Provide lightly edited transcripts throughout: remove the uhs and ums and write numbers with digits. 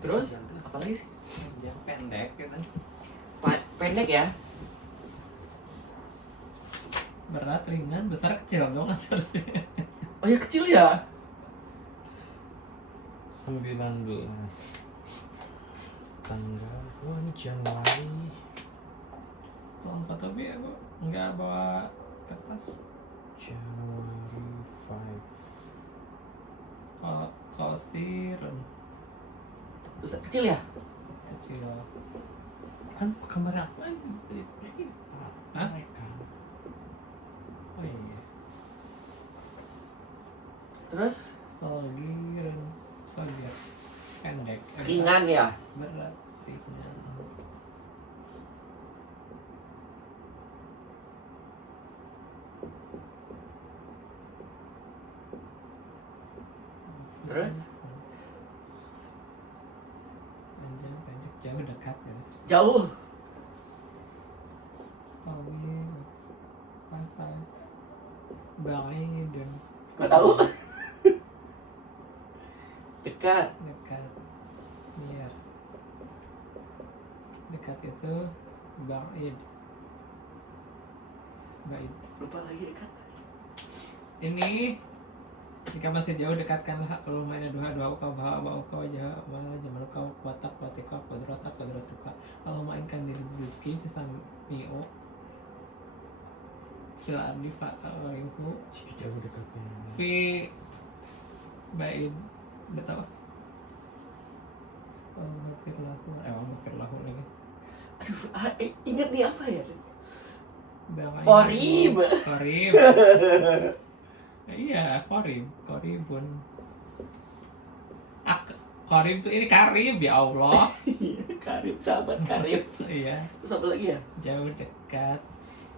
Terus apa lagi? Yang pendek gitu. Pendek ya? Berat, ringan, besar, kecil dong harusnya. Oh ya kecil ya? 19 tanggal, wah ini Januari. Tolong foto ya bu, nggak bawa kertas. Januari 5. Kosirun Besar kecil ya? kecil. Kan gambar apa ini? Hah? Mereka. Oh iya. Terus Solgirun, solgir, pendek. ringan ya? Berat, ringan. Terus? Panjang, pendek, jauh, dekat gitu. Jauh. Tawil, pantai, baidun, Gak tahu. Dekat. dekat, near. Dekat itu baid. Baid. Lupa lagi dekat. Ini jika masih jauh dekatkanlah ulumanya dua kau bawa kau aja malah jamal kau kuatak kuatika kuadratak kuadratuka kalau mainkan diri rizki bisa mio sila ardi fa'alimku Jauh dekatnya. fi baid betul maafir lahu lagi Aduh, ingat nih apa ya? Baik. Qorib. Qorib. Iya, Qoribun. Qorib tuh ini karib ya Allah. Karib, sahabat karib. Iya, Terus apa lagi ya? jauh dekat,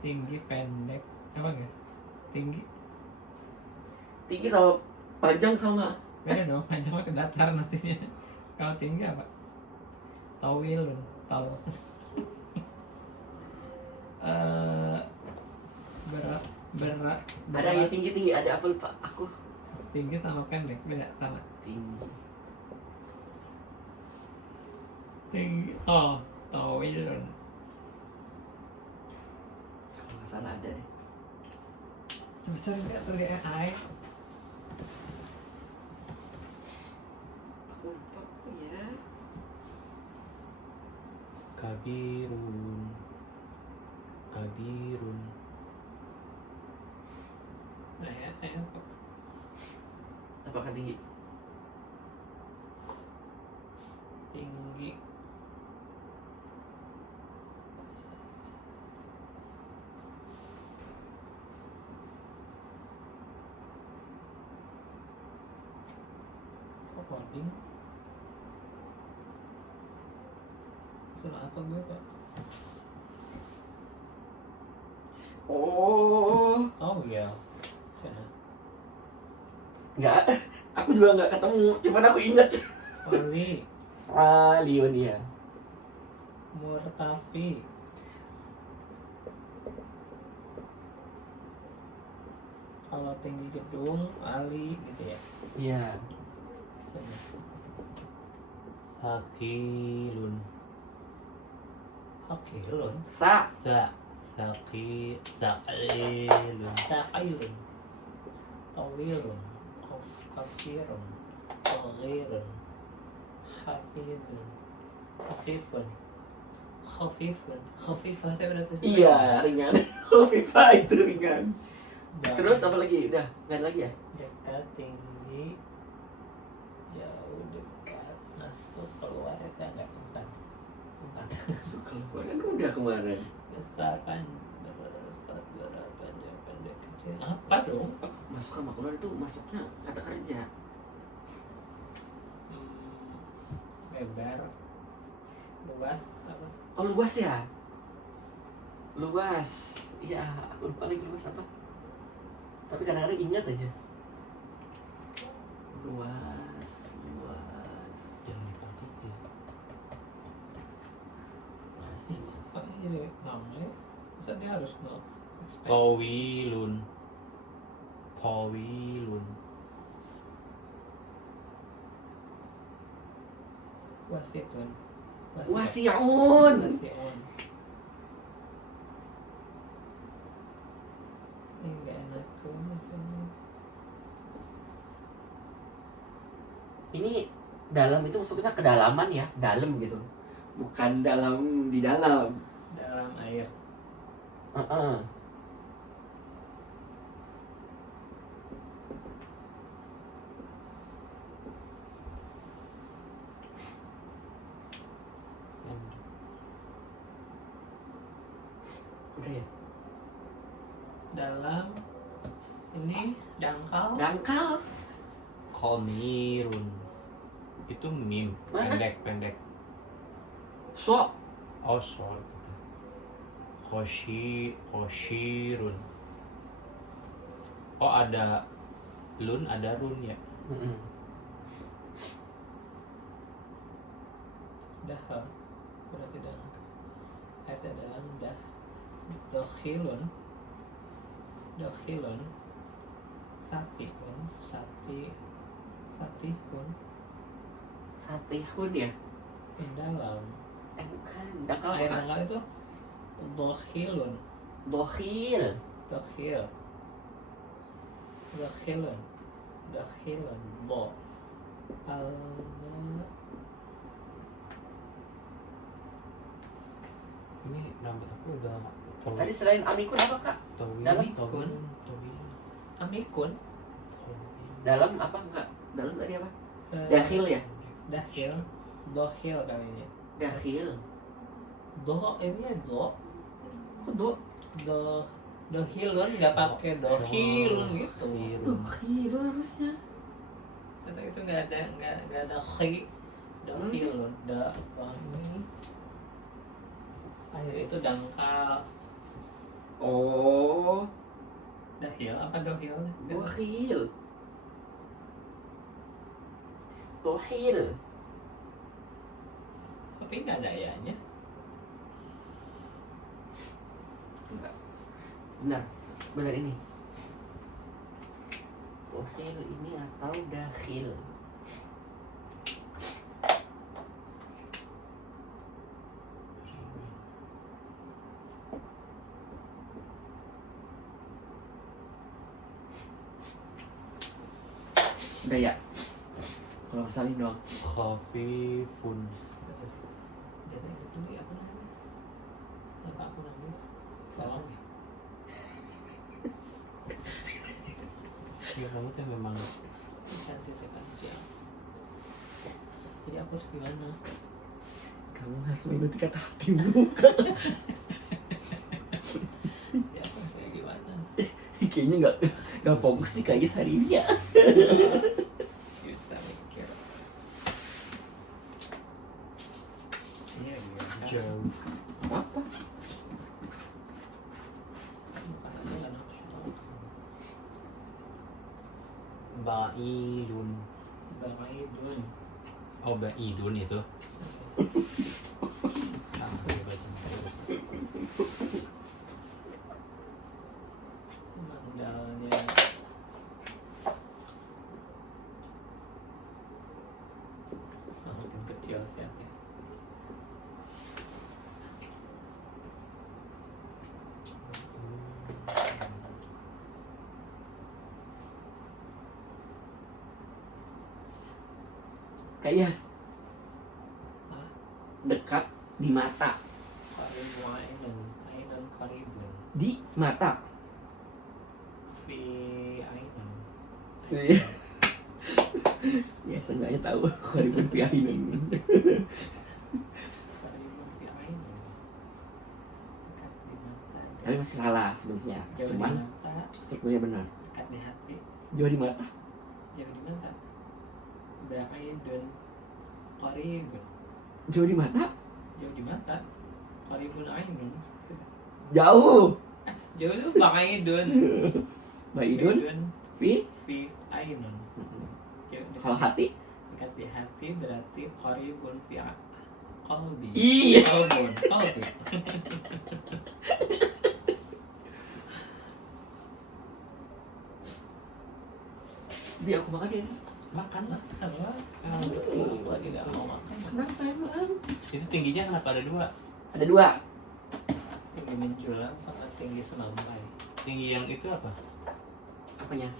tinggi pendek, apa enggak? Tinggi. Tinggi sama panjang sama. Beda dong, panjang mah ke datar nantinya. Kalau tinggi apa? Tawilun, tal. berat. Ada yang tinggi, ada apa lupa aku. Tinggi sama pendek beda sama. Tinggi. Oh, tawilun. Kalau nggak salah ada deh. Coba cari lihat tuh di AI. Aku lupa ya. Kabirun. Nah ya, ayo kok. Apakah tinggi? Tinggi. Kok coding? Suruh apa gue pak? Oh, Oh iya. Sana. nggak. Aku juga nggak ketemu. Cuman aku ingat. Oli. Leon dia. Murtafi. Kalau tinggi gedung, Ali gitu ya. Iya. Sana. Hakilun. Hakilun. Saqilun. Sa'ilun. Tawilun. Kafirun. Saghirun. Hafidun. Khafifun. Khafifah saya udah tulis. Iya, ringan. Kofifa itu ringan. Dan Terus apa lagi? Udah, nggak ada lagi ya? dekat, tinggi, jauh, dekat, masuk, keluar, itu enggak tempat. Keluar kan udah kemarin. Besar, berat, panjang, pendek, kecil. Apa dong? Masuk sama keluar itu masuknya kata kerja. Lebar, luas, apa sih? Oh, luas ya? Luas. Iya, aku lupa lagi luas apa. Tapi kadang-kadang ingat aja. Luas. Jangan dipakai sih. Pasti. Apa sih ini namanya? Masa dia harus no? Pawilun. Wasitun. Wasi'un. Wasi'un. Ini nggak enak tuh rasanya. Ini dalam itu maksudnya kedalaman ya, dalam gitu. Bukan dalam di dalam. Dalam air. Heeh. Udah ya. Dalam ini dangkal. Dangkal. Komirun. Itu mim. Mana? Pendek. So. Oh, short. Koshirun. Oh, ada lun, ada run ya. Heeh. Dahal. Berarti dangkal. Ada dalam dah. Dokhilun. Satihun. Satihun ya. Dalam. Bukan. Dangkal Air bukan. dangkal itu dokhilun. Dokhil. Dokhilun. Bo. Alma. Ini rambut aku udah Tadi selain amikun apa kak? dalam? Amikun. Dalam apa enggak? Dalam tadi apa? eh, Dakhil ya? Dakhil. Dokhil kalinya. Dakhil. Ini do. Kok Dohilun nggak pakai dohilun gitu. Dokhil harusnya. Kata itu nggak ada khi. Dohilun. Ini. Air itu dangkal. Oh. Dahil apa dohil? Dokhil. Dohil. Tapi nggak ada ayahnya. Enggak. Benar ini. Dohil ini atau dakhil? Udah ya? Kalau nggak salah ini doang. Khafifun. Jadi itu dulu ya aku nangis. Apa aku nangis? Tolong ya. Ya kamu tuh memang Sensitif aja. Jadi aku harus gimana? Kamu harus mengikuti kata hatimu. Ya aku harus kayak gimana? Kayaknya nggak fokus nih kayaknya hari ini ya. Bisa mikir. Iya gimana? jauh. Apa? Bukan aja nggak nafsu tahu. Ba'idun. Ba'idun. Oh, ba'idun itu. Aku baca terus. Mandalnya. Makin kecil siatnya. Kayak Hah? dekat di mata. Qaribu ainun qaribun. Di mata. Fi ainun. Iya. Ya seenggaknya tahu qaribun fi ainun. Qaribun fi ainun. Dekat di mata. Tapi masih salah sebenarnya. Jauh Cuman di mata, strukturnya benar. dekat di hati. Jauh di mata. Jauh di mata. Ba'idun qaribun. Jauh di mata. Jauh di mata. Qaribun ainun. Jauh. Jauh itu ba'idun. Baidun fi. Fi ainun. Jauh dekat, Kalau hati. dekat di hati berarti qaribun fi qalbi. Iya. Qalbi. Biar aku makan ya. Makan lah. Kalau lagi nggak mau makan. Kenapa emang? Itu tingginya kenapa ada 2? Ada 2. Tinggi menjulang sama tinggi semampai. Tinggi yang itu apa? Apanya?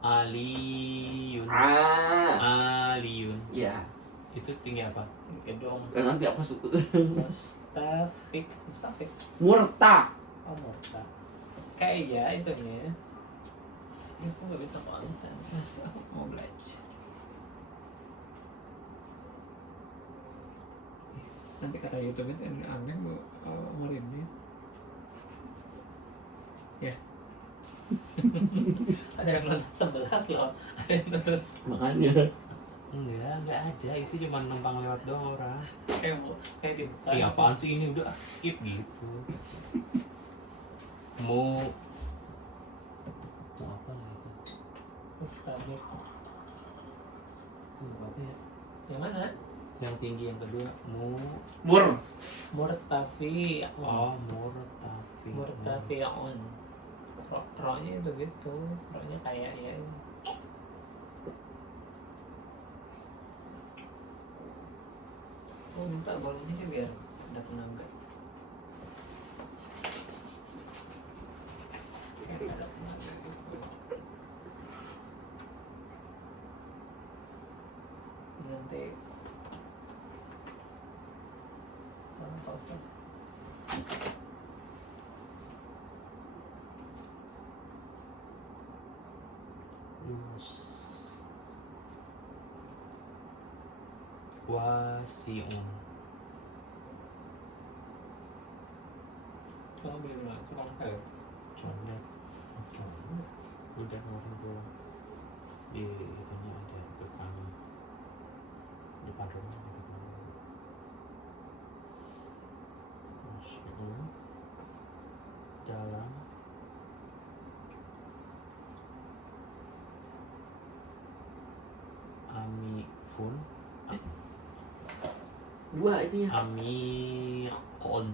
Aliyun. Aliyun. Iya. Itu tinggi apa? Gedung Nanti aku suka. Mustafik. Murta. Oh, Murta. Kayak ya itunya. Ini aku nggak bisa konsentrasi. Aku mau belajar. Nanti kata YouTube itu yang aneh bu muridnya. Ya. Ada yang nonton 11 loh. Ada yang nonton Makanya. Enggak ada. Itu cuma numpang lewat doang orang. kayak di Ih, apaan sih ini udah skip gitu. Mau apa gitu? Mustafik. Mau apa ya? Yang mana? Yang tinggi yang kedua Murtafi. Oh, murtafi. Murtafi'un. Rohnya itu gitu. Rohnya kayak ya. Oh, minta bolanya dia biar ada tenaga. Biar ada tenaga gitu. Nanti Pak Ustaz. Yus. Wasiun. Kalau beli ulang tukang kayu. Condet. Condet. Udah orang tua. Di itunya ada tukang di Padang gitu kan. Wasiun. Dalam Amifun. 2 itu ya. Amikon.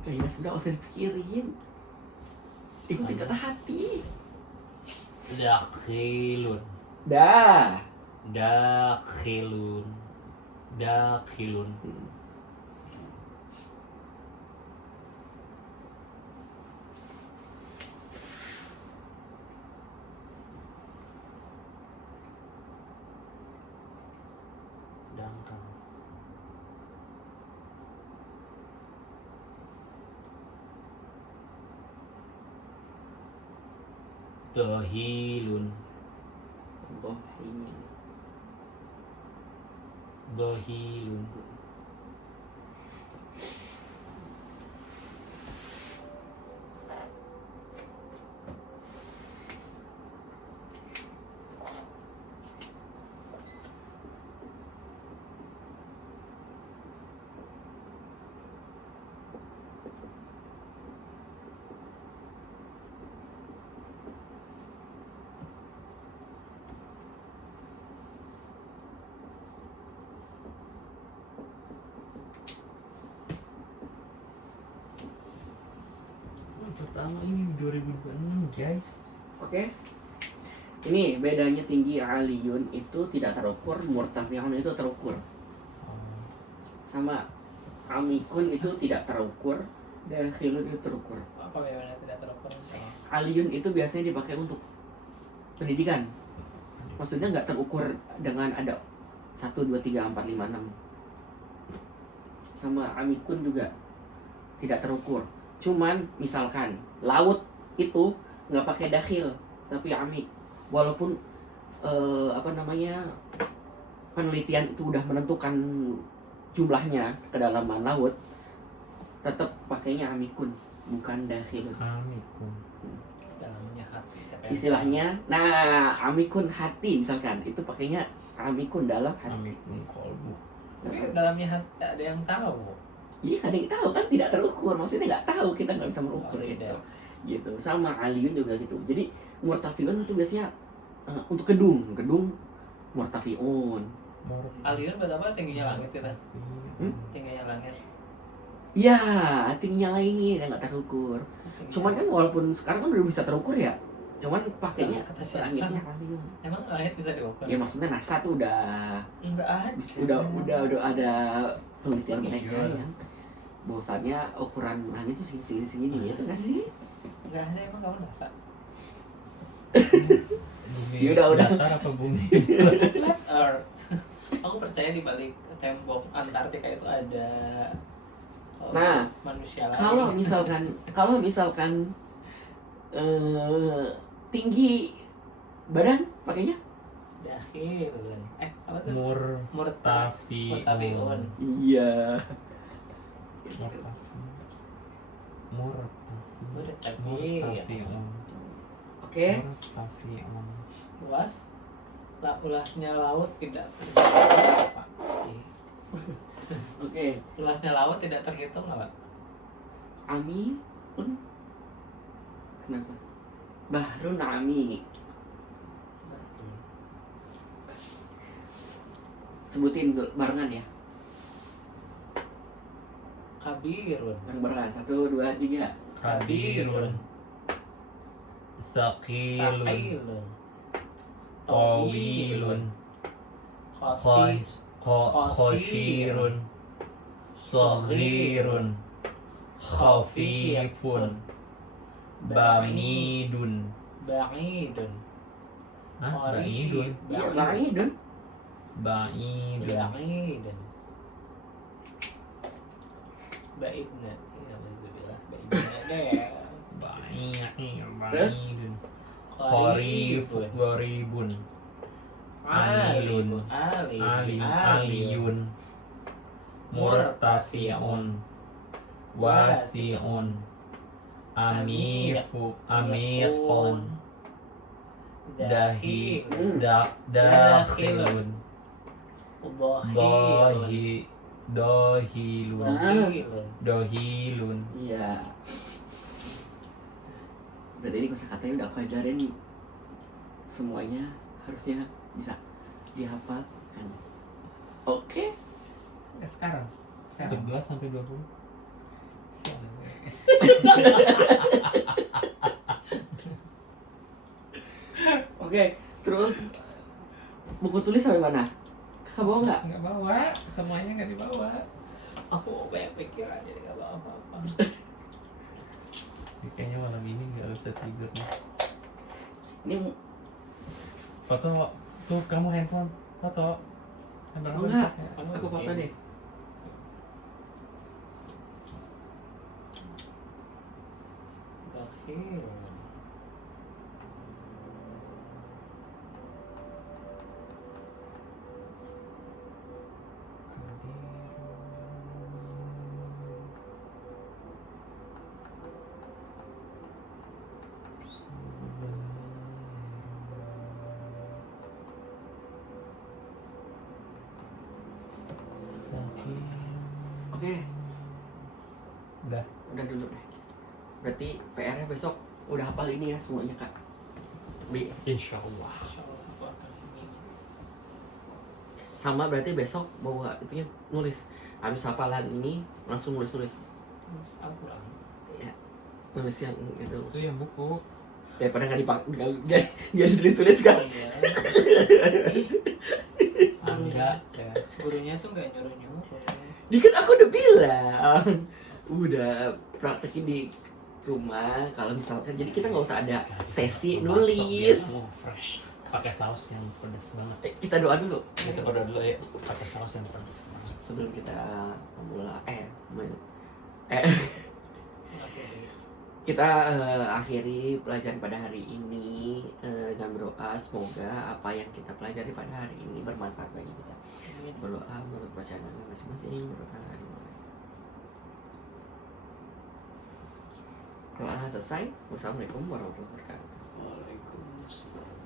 Kayaknya sudah usah dipikirin. Ikutin kata hati. Dakhilun. Dah. Dakhilun. Dakhilun. Dangkal. Dohilun. Dohilun. Pertama ini 2026 guys. Oke. Ini bedanya tinggi aliyun itu tidak terukur, murtafi'un itu terukur. Sama amikun itu tidak terukur, dan khilun itu terukur. Apa yang tidak terukur? Aliyun itu biasanya dipakai untuk pendidikan. Maksudnya nggak terukur dengan ada 1, 2, 3, 4, 5, 6. Sama amikun juga tidak terukur. Cuman misalkan laut itu nggak pakai dakhil tapi amik, walaupun penelitian itu udah menentukan jumlahnya kedalaman laut, tetap pakainya amikun bukan dakhil. Amikun. Dalamnya hati. Istilahnya, nah amikun hati misalkan itu pakainya amikun dalam hati. Amikun kolbu. Tapi dalamnya ada yang tahu. Iya kan yang tahu kan tidak terukur, maksudnya nggak tahu, kita nggak bisa merukur Oh, gitu. tidak. Gitu sama aliyun juga gitu. Jadi murtafiun itu biasanya untuk gedung murtafiun. Aliyun berapa tingginya langit itu? Hmm? Tingginya langit. Iya, tingginya langit yang nggak terukur. Tingginya- Cuman kan walaupun sekarang kan udah bisa terukur ya, cuman pakainya Kata siapa? langitnya aliyun. Emang langit bisa diukur? Ya maksudnya NASA tuh Enggak ada. udah ada penelitian Oh, mereka iya. ya. Bahwasannya ukuran langit tuh segini ya, itu nggak sih? Enggak ada, emang kamu nasa. Bumi Ya udah. datar apa bumi? Flat Earth. Aku percaya di balik tembok Antartika itu ada Nah, manusia lain. kalau misalkan tinggi badan pakainya Dahilun. Apa tuh? Murtafiun. Murtafiun. iya. Murtafiun. Oke. Murtafiun. Luasnya laut tidak terhitung, Pak. Oke. Luasnya laut tidak terhitung nggak, Pak? Ami kenapa? Bahrun Ami. Sebutin barengan ya. Kabirun. Bareng-barengan. 1, 2, 3. Kabirun. Thaqilun. Saqilun. Tawilun. Qasis. Khoshirun. Saghirun. Khafifun. Bamidun. Ba'idun. Hah? Ba'idun. Iya, Ba'idun. Ba'idun. Ba'idun. Ba'idna. Ya, alhamdulillah. Ba'idna. Terus? Ba'idun. Qaribun. Qaribun. Aliyun. Aliyun. Aliyun. Murtafi'un. Wasi'un. Amiqun. Dahilun. Dakhilun. Dhahilun. Dohilun. Dhahilun. Dohilun. Iya. Berarti ini kosakatanya udah aku ajarin nih. Semuanya harusnya bisa dihafalkan. Oke. Sekarang. 11 sampai 20. Oke, terus buku tulis sampai mana? Kakak bawa nggak? Nggak bawa, semuanya nggak dibawa. Aku banyak pikiran jadi nggak bawa apa-apa. Kayaknya malam ini nggak bisa tidur nih. Ini Foto tuh kamu handphone foto. oh, enggak, aku foto deh. Dhahilun. Oke, Udah. udah dulu deh. Berarti PR-nya besok udah hafal ini ya semuanya kak. Bi. Insyaallah. Insyaallah aku akan ini. Sama berarti besok bawa itunya nulis. Habis hafalan ini langsung nulis Terus Al-Quran. ya, nulis yang itu. Itu yang buku. Daripada nggak nggak ditulis kan. Oh, iya. Enggak ya. Gurunya tuh nggak nyuruh-nyuruh. Dia kan aku udah bilang, udah praktekin di rumah. Kalau misalkan, jadi kita nggak usah ada sesi nulis. Fresh. Pakai saus yang pedas banget. Kita doa dulu Kita berdoa dulu ya. Pakai saus yang pedas banget. sebelum kita mulai. Kita akhiri pelajaran pada hari ini dengan berdoa semoga apa yang kita pelajari pada hari ini bermanfaat bagi kita. Berdoa menurut bacaan masing-masing. Doa selesai. Wassalamualaikum warahmatullahi wabarakatuh. Waalaikumsalam.